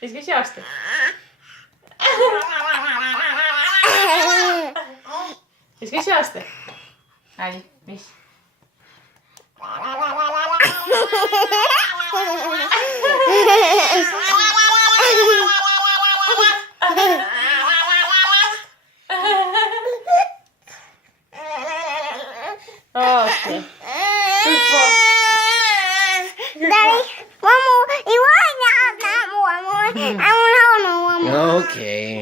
Viis que juiste. Viis que juiste. Allí, viis. Okay. Good boy. Daddy, one more. You want one more. I want one more. Okay.